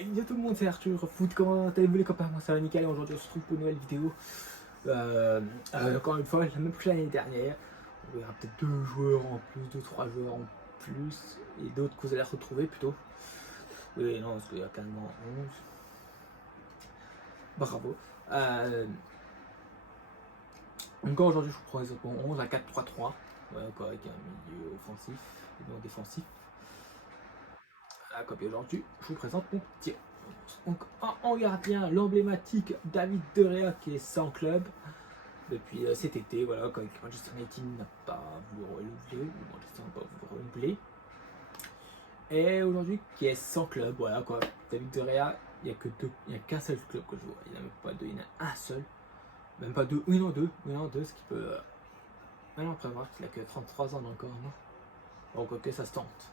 Yo tout le monde, c'est Arthur Foot. Comment allez-vous les copains? Moi ça va nickel. Aujourd'hui on se retrouve pour une nouvelle vidéo. Encore une fois, la même que l'année dernière. On verra peut-être 2 joueurs en plus, 2-3 joueurs en plus. Et d'autres que vous allez retrouver plutôt. Oui, non, parce qu'il y a carrément 11. Bravo. Encore aujourd'hui, je vous prends exactement 11 à 4-3-3. Ouais, encore avec un milieu offensif et non défensif. Voilà, aujourd'hui, je vous présente mon petit. Donc, en gardien, l'emblématique David De Gea qui est sans club depuis cet été. Voilà, quand Manchester United n'a pas voulu renouveler, ou Manchester n'a pas voulu renouveler. Et aujourd'hui, qui est sans club, voilà quoi. David De Gea, il n'y a qu'un seul club que je vois. Il n'y en a même pas deux, il y en a un seul. Même pas deux, oui, non, deux, ce qui peut. Maintenant, après voir qu'il a que 33 ans encore, non? Donc, ok, ça se tente.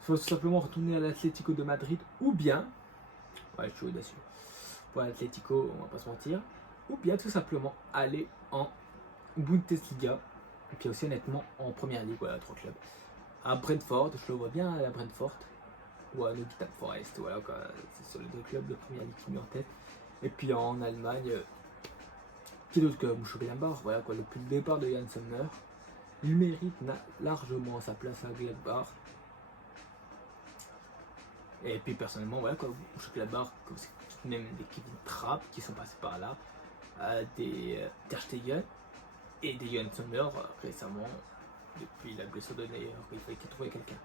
Il faut tout simplement retourner à l'Atlético de Madrid ou bien. Ouais, je suis audacieux. Pour l'Atlético, on va pas se mentir. Ou bien tout simplement aller en Bundesliga. Et puis aussi honnêtement en première ligue, voilà, 3 clubs. À Brentford, je le vois bien à Brentford. Ou à Nottingham Forest, voilà quoi. C'est sur les 2 clubs de première ligue qui me en tête. Et puis en Allemagne, qui d'autre que Mönchengladbach, voilà quoi, depuis le départ de Jan Sommer. Il mérite largement sa place à Gladbach. Et puis personnellement, voilà quoi, Mönchengladbach, même des Kevin Trapp qui sont passés par là, des Ter Stegen et des Jan Sommer récemment, depuis la blessure de Neuer, il fallait qu'il trouve quelqu'un.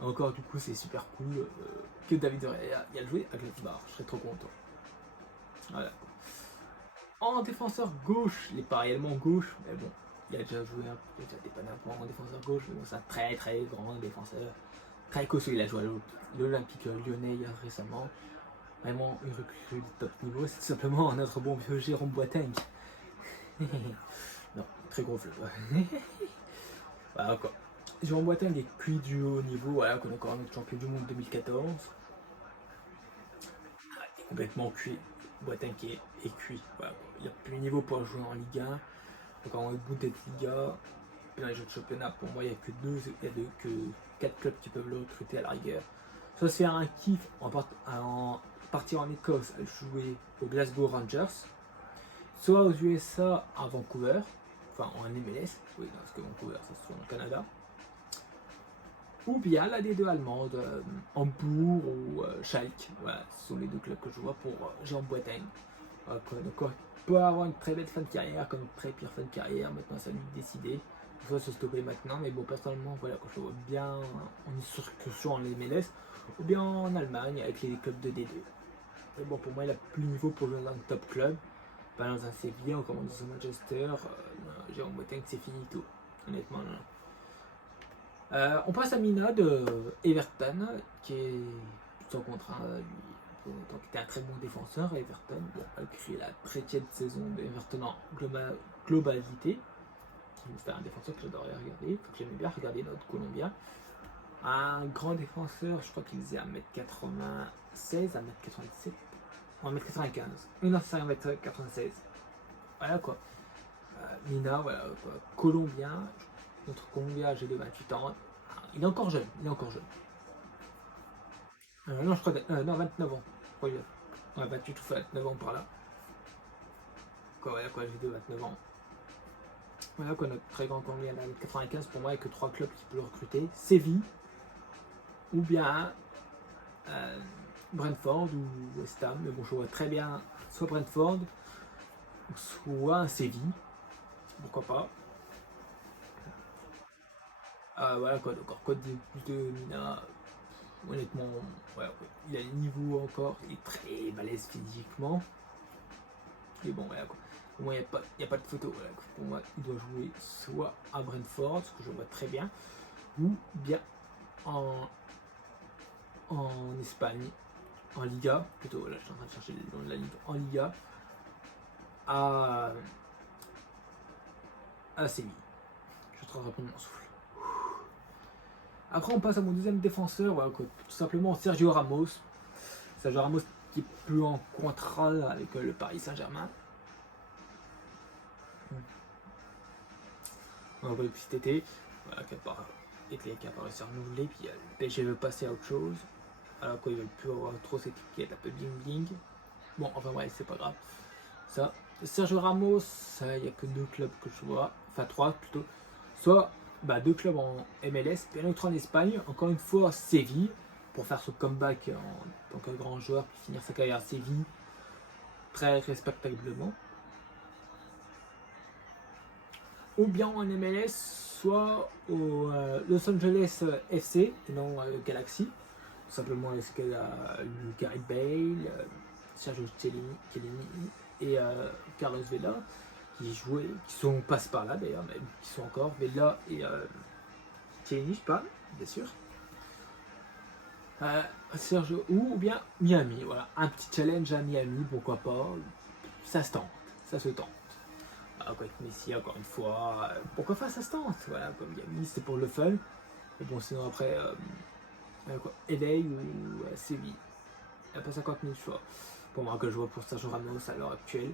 Encore du coup, c'est super cool que David De Gea y a joué à Gladbach, je serais trop content. Voilà. En défenseur gauche, il n'est pas réellement gauche, mais bon, il a déjà joué, il a déjà dépanné un peu en défenseur gauche, mais bon, c'est un très très grand défenseur, très costaud. Il a joué à l'Olympique Lyonnais récemment. Vraiment une recrue de top niveau, c'est tout simplement notre bon vieux Jérôme Boateng. Non, très gros flop. Voilà quoi. Jérôme Boateng est cuit du haut niveau, voilà, qu'on a encore notre champion du monde 2014. Il est complètement cuit. Boateng est cuit. Voilà. Il n'a plus de niveau pour jouer en Ligue 1. Donc en Bundesliga, dans les jeux de championnat, pour moi, il n'y a que 4 clubs qui peuvent le recruter à la rigueur. Soit se faire un kiff en partir en Écosse, jouer aux Glasgow Rangers, soit aux USA à Vancouver, enfin en MLS, oui, parce que Vancouver ça se trouve au Canada, ou bien la D2 allemande, Hambourg ou Schalke. Voilà, ce sont les 2 clubs que je vois pour Jérôme Boateng. Donc il peut avoir une très belle fin de carrière comme une très pire fin de carrière. Maintenant, ça lui de décider. Il faut se stopper maintenant, mais bon, personnellement, voilà, quand je le vois bien en excursion en MLS ou bien en Allemagne avec les clubs de D2. Mais bon, pour moi, il a plus de niveau pour jouer dans un top club. Pas dans un Sevilla ou comme on dit sur Manchester. Jérôme Boateng, c'est fini tout. Honnêtement, non. On passe à Mina de Everton, qui est sans contrat, lui, qui était un très bon défenseur à Everton. Bon, puis la 13e saison d'Everton en globalité. C'était un défenseur que j'adorais regarder, que j'aimais bien regarder, notre Colombien. Un grand défenseur, je crois qu'il faisait 1m96, 1m97, ou 1m95. Non, c'est 1m96. Voilà quoi. Mina, voilà quoi. Colombien, notre Colombien âgé de 28 ans. Il est encore jeune, non, je crois non, 29 ans. Ouais, 28 ou 29 ans par là. Voilà quoi, j'ai de 29 ans. Voilà quoi, notre très grand Colombien à 95, pour moi, il n'y a que 3 clubs qui peuvent le recruter. Séville, ou bien Brentford ou West Ham. Mais bon, je vois très bien soit Brentford, soit un Séville. Pourquoi pas. Voilà quoi, encore code de Mina. Honnêtement, voilà, il a le niveau encore, il est très balèze physiquement. Et bon, voilà quoi. Pour moi, il n'y a pas de photo. Voilà, pour moi, il doit jouer soit à Brentford, ce que je vois très bien, ou bien en Espagne, en Liga, plutôt. Là, je suis en train de chercher le nom de la ligue. En Liga, à Séville. Je suis en train de reprendre mon souffle. Après, on passe à mon deuxième défenseur, voilà, quoi, tout simplement Sergio Ramos. Sergio Ramos qui est plus en contrat avec le Paris Saint-Germain. Depuis cet été, voilà, qui a pas réussi à renouveler, puis le PSG veut passer à autre chose. Alors qu'ils veulent plus avoir trop cette étiquette un peu bling bling. Bon, enfin ouais, c'est pas grave. Ça. Sergio Ramos, il n'y a que 2 clubs que je vois, enfin 3 plutôt. Soit 2 clubs en MLS, puis un autre en Espagne. Encore une fois, Séville, pour faire ce comeback en tant que grand joueur, puis finir sa carrière à Séville très respectablement. Ou bien en MLS, soit au Los Angeles FC, et non Galaxy. Tout simplement, c'est qu'il y a Gareth Bale, Sergio Chiellini et Carlos Vela qui sont passés par là d'ailleurs, même qui sont encore Vela et Chiellini, je parle, bien sûr. Sergio ou bien Miami, voilà, un petit challenge à Miami, pourquoi pas, ça se tente, ça se tente. Avec Messi, encore une fois, pourquoi pas ça se tente, voilà, comme Miami, c'était pour le fun. Et bon, sinon après, LA ou Séville, il n'y a pas 50 000 choix. Pour moi, que je vois pour Sergio Ramos à l'heure actuelle.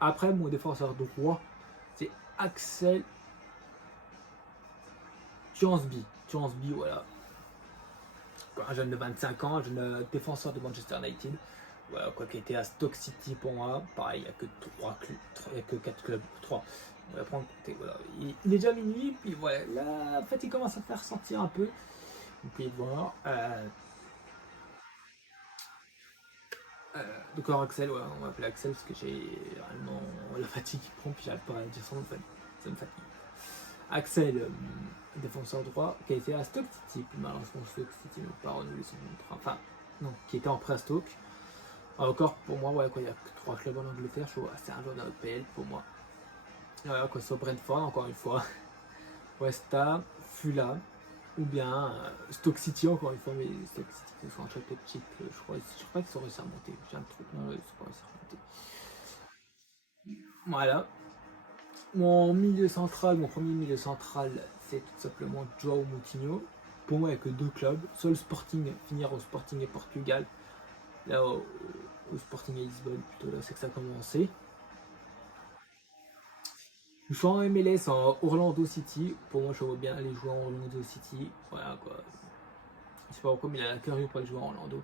Après, mon défenseur droit, c'est Axel Tuansby. Tuansby, voilà. Un jeune de 25 ans, un jeune défenseur de Manchester United. Voilà, quoi, qui était à Stoke City pour moi. Pareil, il n'y a que 4 clubs. 3. On va prendre côté, voilà. Il est déjà minuit, puis voilà. Là, en fait, il commence à faire sentir un peu. Vous pouvez voir. Donc alors Axel, ouais, on va appeler Axel parce que j'ai vraiment la fatigue qui prend, puis j'arrive pas à dire son nom, ça me fatigue. Axel, défenseur droit, qui a été à Stoke City, puis malheureusement Stoke City n'a pas renouvelé son contrat, enfin non, qui était en prêt à Stoke. Encore pour moi, ouais, quoi, il n'y a que 3 clubs en Angleterre, je vois, c'est un joueur d'APL pour moi. Voilà, quoi, soit Brentford, encore une fois, West Ham, Fulham, ou bien Stoke City, encore une fois, mais Stoke City, que ce soit un championship, je crois qu'ils sont réussi à monter, j'ai un truc, non, ils sont pas réussi à monter. Voilà. Mon premier milieu central, c'est tout simplement João Moutinho. Pour moi, il n'y a que 2 clubs. Soit le Sporting, finir au Sporting et Portugal. Là, au Sporting et Lisbonne, plutôt là, c'est que ça a commencé. Je suis en MLS, en Orlando City. Pour moi, je vois bien aller jouer en Orlando City. Voilà quoi. Je sais pas pourquoi, mais il a la carrière pour aller jouer en Orlando.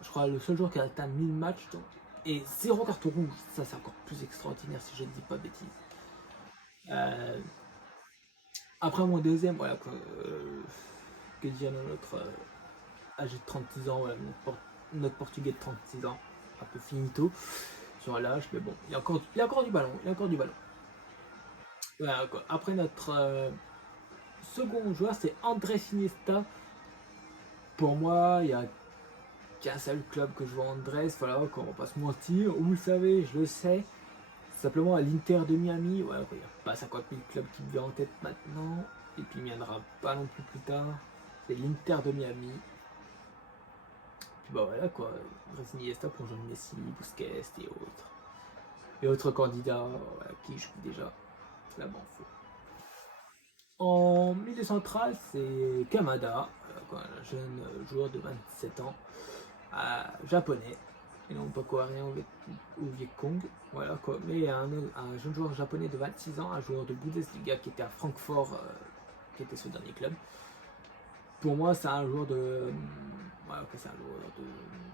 Je crois le seul joueur qui a atteint 1000 matchs et 0 carton rouge. Ça, c'est encore plus extraordinaire si je ne dis pas de bêtises. Euh, Après mon deuxième, voilà, que dire notre âgé de 36 ans, voilà, notre portugais de 36 ans, un peu finito sur l'âge, mais bon, il a encore du ballon, il a encore du ballon. Voilà, quoi. Après notre second joueur, c'est André Iniesta. Pour moi, il y a qu'un seul club que je vois Andrés, voilà, qu'on va pas se mentir, vous le savez, je le sais, simplement à l'Inter de Miami, voilà, il n'y a pas 50 000 clubs qui me viennent en tête maintenant, et puis il ne viendra pas non plus tard, c'est l'Inter de Miami. Puis bah voilà quoi, Racing Iniesta pour Jean Messi, Busquets et autres. Et autres candidats qui jouent déjà là-bas en faux. En milieu central, c'est Kamada, un jeune joueur de 27 ans, japonais, et non pas coréen ou Vietcong, voilà quoi, mais un jeune joueur japonais de 26 ans, un joueur de Bundesliga qui était à Francfort, qui était son dernier club. Pour moi, c'est un joueur de. Voilà, c'est un joueur de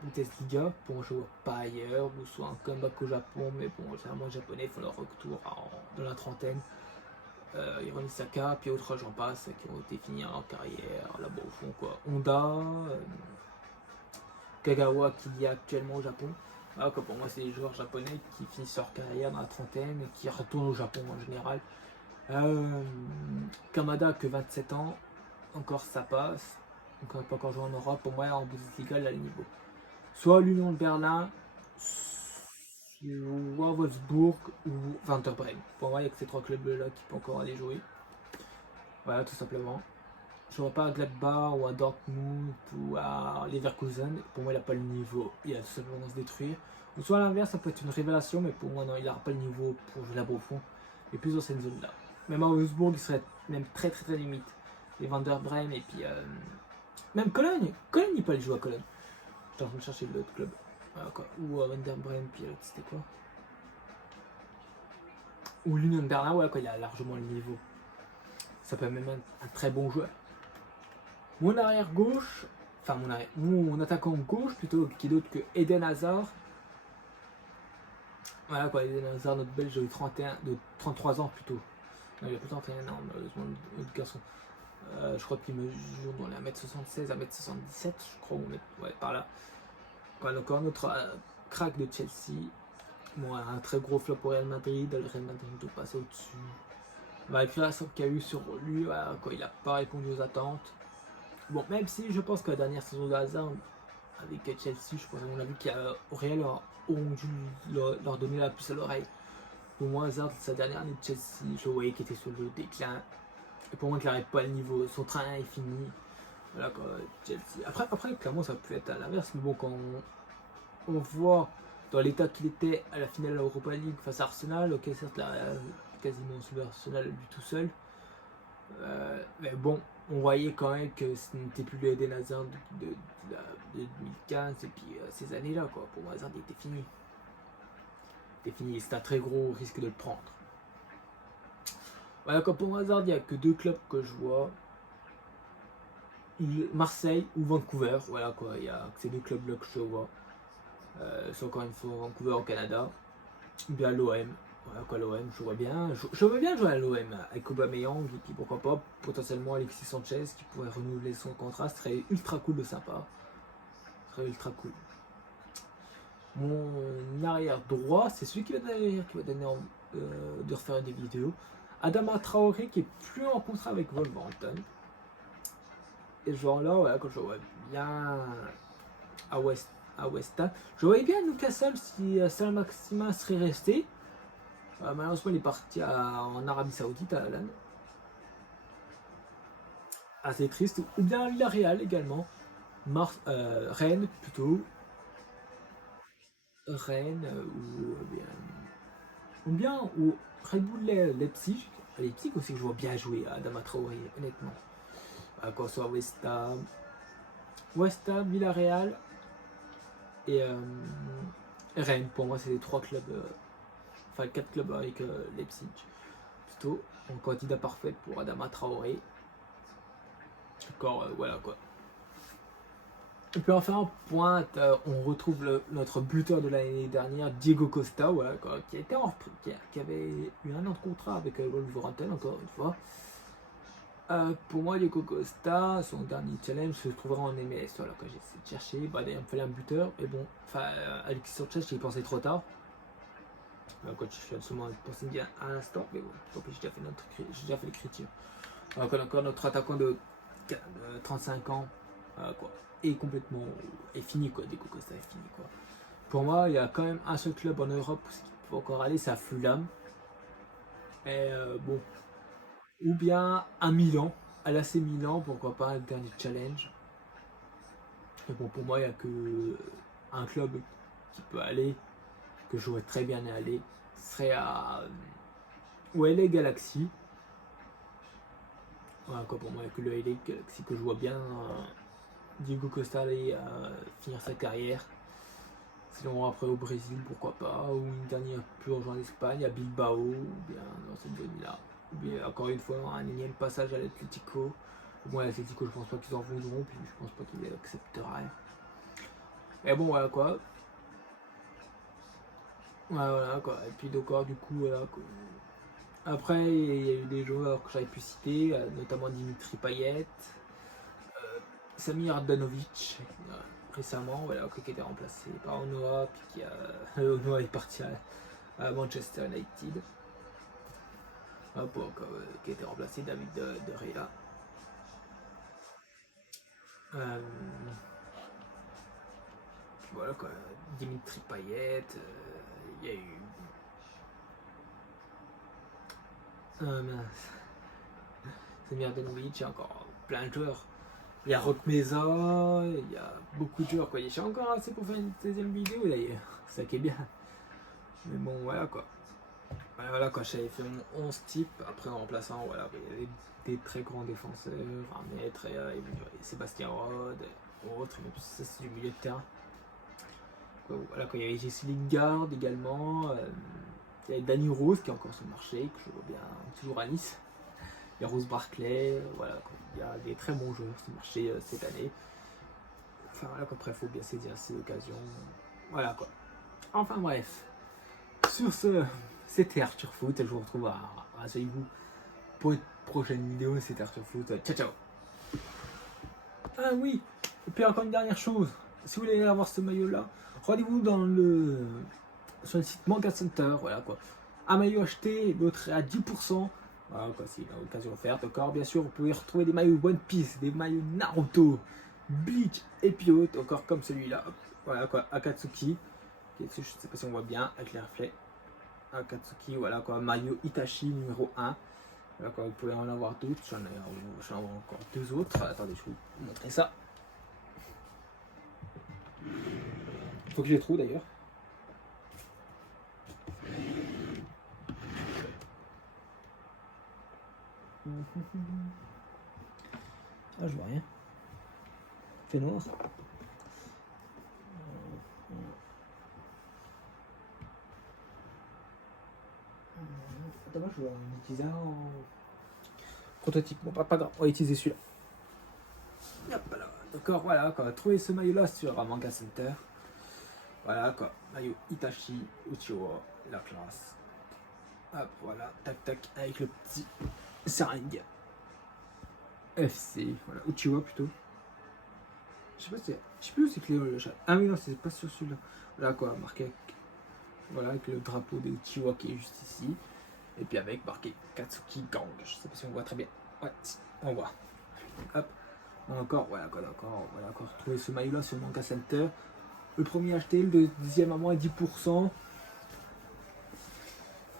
Bundesliga. Pour moi, je ne vois pas ailleurs. Ou soit un comeback au Japon, mais bon, généralement, les Japonais font leur retour dans la trentaine. Hiromi Saka, puis autres, j'en passe, qui ont été finis en carrière. Là-bas, au fond, quoi. Honda, Kagawa, qui est actuellement au Japon. Voilà, quoi, pour moi, c'est des joueurs japonais qui finissent leur carrière dans la trentaine et qui retournent au Japon en général. Kamada, que 27 ans, encore ça passe. Donc on n'a pas encore joué en Europe. Pour moi, en Bundesliga, il a le niveau. Soit l'Union de Berlin, soit Wolfsburg ou Werder Bremen. Pour moi, il n'y a que ces 3 clubs-là qui peuvent encore aller jouer. Voilà, tout simplement. Je ne vois pas à Gladbach ou à Dortmund ou à Leverkusen. Pour moi, il n'a pas le niveau. Il a tout simplement se détruire. Ou soit à l'inverse, ça peut être une révélation, mais pour moi, non, il n'aura pas le niveau pour jouer là-bas au fond. Et plus dans cette zone-là. Même à Wolfsburg, il serait même très très très limite. Et Werder Bremen et puis même Cologne. Cologne, il peut aller jouer à Cologne. J'étais en train de chercher l'autre club. Voilà, quoi. Ou à Werder Bremen, puis l'autre c'était quoi? Ou l'Union de Berlin, ouais, quoi, il a largement le niveau. Ça peut même être un très bon joueur. Mon arrière gauche, enfin mon attaquant gauche plutôt, qui est d'autre que Eden Hazard. Voilà quoi, Eden Hazard, notre belge de 33 ans plutôt. Non, il a plus 31 ans, malheureusement, notre garçon. Je crois qu'il mesure dans les 1m76, 1m77, je crois, ouais, par là. Ouais, donc un autre crack de Chelsea. Bon, un très gros flop au Real Madrid. Le Real Madrid doit passer au-dessus. Avec la qu'il y a eu sur lui, voilà, quoi, il n'a pas répondu aux attentes. Bon, même si je pense que la dernière saison de Hazard avec Chelsea, je pense à mon avis qu'au Real ont dû leur donner la puce à l'oreille. Pour moi, Hazard, sa dernière année de Chelsea, je voyais qu'il était sur le déclin. Et pour moi, qu'il n'arrive pas le niveau. Son train est fini. Voilà quoi, Chelsea. Après, clairement, ça peut être à l'inverse. Mais bon, quand on voit dans l'état qu'il était à la finale de l'Europa League face à Arsenal, ok, certes, là, quasiment sur Arsenal lui tout seul. Mais bon, on voyait quand même que ce n'était plus le Eden Hazard de 2015 et puis ces années-là, quoi. Pour moi, Hazard était fini. C'était fini, c'est un très gros risque de le prendre. Voilà, quoi, pour Hazard, il n'y a que deux clubs que je vois. Marseille ou Vancouver, voilà quoi, il y a ces deux clubs-là que je vois. C'est encore une fois Vancouver au Canada. Ou bien l'OM. Voilà quoi, l'OM, je vois bien. Je veux bien jouer à l'OM avec Aubameyang et puis pourquoi pas potentiellement Alexis Sanchez qui pourrait renouveler son contrat. Ce serait ultra cool de sympa. Ce serait ultra cool. Mon arrière droit, c'est celui qui va donner de refaire des vidéos. Adama Traoré qui est plus en contrat avec Wolverhampton. Et ce joueur-là, voilà, quand je vois bien à West Ham. Je voyais bien Newcastle si Salah Maximin serait resté. Malheureusement, il est parti en Arabie Saoudite à Alan. Assez triste. Ou bien Villarreal également. Rennes plutôt. Rennes ou bien Red Bull Leipzig. Leipzig aussi que je vois bien jouer à Adama Traoré, honnêtement. Quoi soit West Ham, Villarreal et Rennes. Pour moi, c'est les trois clubs, enfin 4 clubs avec Leipzig. Plutôt en candidat parfait pour Adama Traoré. D'accord, voilà quoi. Et puis enfin en pointe, on retrouve notre buteur de l'année dernière, Diego Costa, voilà, quoi, qui avait eu un an de contrat avec Wolverhampton, encore une fois. Pour moi, Diego Costa, son dernier challenge se trouvera en MLS, voilà, quand j'ai essayé de chercher. Bah, d'ailleurs, il me fallait un buteur, mais bon, enfin, Alexis Sanchez, j'y ai pensé trop tard. Quand je suis absolument pensé bien à l'instant, mais bon, tant pis, j'ai déjà fait l'écriture. Encore notre attaquant de 35 ans, quoi, est fini, quoi. Diego Costa est fini, quoi. Pour moi, il y a quand même un seul club en Europe qui peut encore aller, c'est à Fulham. Et bon, ou bien à Milan, à l'AC Milan, pourquoi pas un dernier challenge. Mais bon, pour moi, il n'y a que un club qui peut aller, que je jouerais très bien à aller, ce serait à LA Galaxy. Voilà, quoi, pour moi, il n'y a que le LA Galaxy que je vois bien Diego Costa aller finir sa carrière. Sinon, après au Brésil, pourquoi pas, ou une dernière purge en Espagne, à Bilbao, ou bien dans cette zone-là. Ou bien, encore une fois, un énième passage à l'Atlético. Bon, l'Atlético, je pense pas qu'ils en voudront, puis je pense pas qu'ils accepteraient. Mais bon, voilà quoi. Voilà quoi. Et puis, d'accord, du coup, voilà quoi. Après, il y a eu des joueurs que j'avais pu citer, notamment Dimitri Payet, Samir Handanovic, récemment, voilà, qui était remplacé par Onoa, puis Onoa est parti à Manchester United. Qui a été remplacé David de Gea. Puis voilà quoi, Dimitri Payet, il y a eu. Samir Handanovic, il y a encore plein de joueurs. Il y a Rock Mesa, il y a beaucoup de joueurs quoi. J'ai encore assez pour faire une deuxième vidéo d'ailleurs, c'est ça qui est bien. Mais bon voilà quoi. Voilà quoi, j'avais fait mon 11 type, après en remplaçant, voilà, il y avait des très grands défenseurs, un maître, et Sébastien Rode, autres, mais ça c'est du milieu de terrain. Voilà quoi, il y avait Jesse Lingard également, il y avait Danny Rose qui est encore sur le marché, que je vois bien toujours à Nice. Il y a Rose Barclay, voilà quoi. Il y a des très bons joueurs sur le marché cette année. Enfin voilà, après, il faut bien saisir ces occasions. Voilà quoi. Enfin bref. Sur ce, c'était Arthur Foot. Je vous retrouve avec vous pour une prochaine vidéo. C'était Arthur Foot. Ciao, ciao. Ah oui, et puis encore une dernière chose. Si vous voulez avoir ce maillot-là, rendez-vous sur le site Manga Center. Voilà quoi. Un maillot acheté, l'autre est à 10%. Voilà quoi, c'est une occasion offerte. Encore, bien sûr, vous pouvez retrouver des maillots One Piece, des maillots Naruto, Bleach et puis autres, encore comme celui-là. Voilà quoi, Akatsuki. Je ne sais pas si on voit bien avec les reflets. Akatsuki, voilà quoi, maillot Itachi numéro 1. Voilà quoi, vous pouvez en avoir d'autres. J'en ai encore deux autres. Attendez, je vais vous montrer ça. Il faut que je les trouve d'ailleurs. Ah, je vois rien. Il fait noir. Dommage, je vais en utiliser un en prototype. Bon, pas grave, on va utiliser celui-là. D'accord, voilà, quoi. Trouvez ce maillot-là sur Manga Center. Voilà, quoi. Maillot Itachi, Uchiwa, la classe. Hop, voilà, tac, tac, avec le petit seringue. FC, voilà, Uchiwa plutôt. Je sais plus où c'est que le chat. Ah oui, non, c'est pas sur celui-là. Voilà, quoi, marqué. Voilà, avec le drapeau des Uchiwa qui est juste ici. Et puis avec marqué Katsuki Gang. Je sais pas si on voit très bien. Ouais, on voit. Hop. Encore, voilà quoi, d'accord. Voilà quoi. Retrouvez ce maillot là sur Manga Center. Le premier acheté, le deuxième à moins 10%.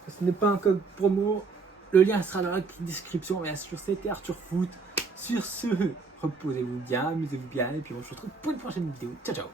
Ce n'est pas un code promo. Le lien sera dans la description. Bien sûr, c'était Arthur Foot. Sur ce, reposez-vous bien, amusez-vous bien. Et puis on se retrouve pour une prochaine vidéo. Ciao, ciao.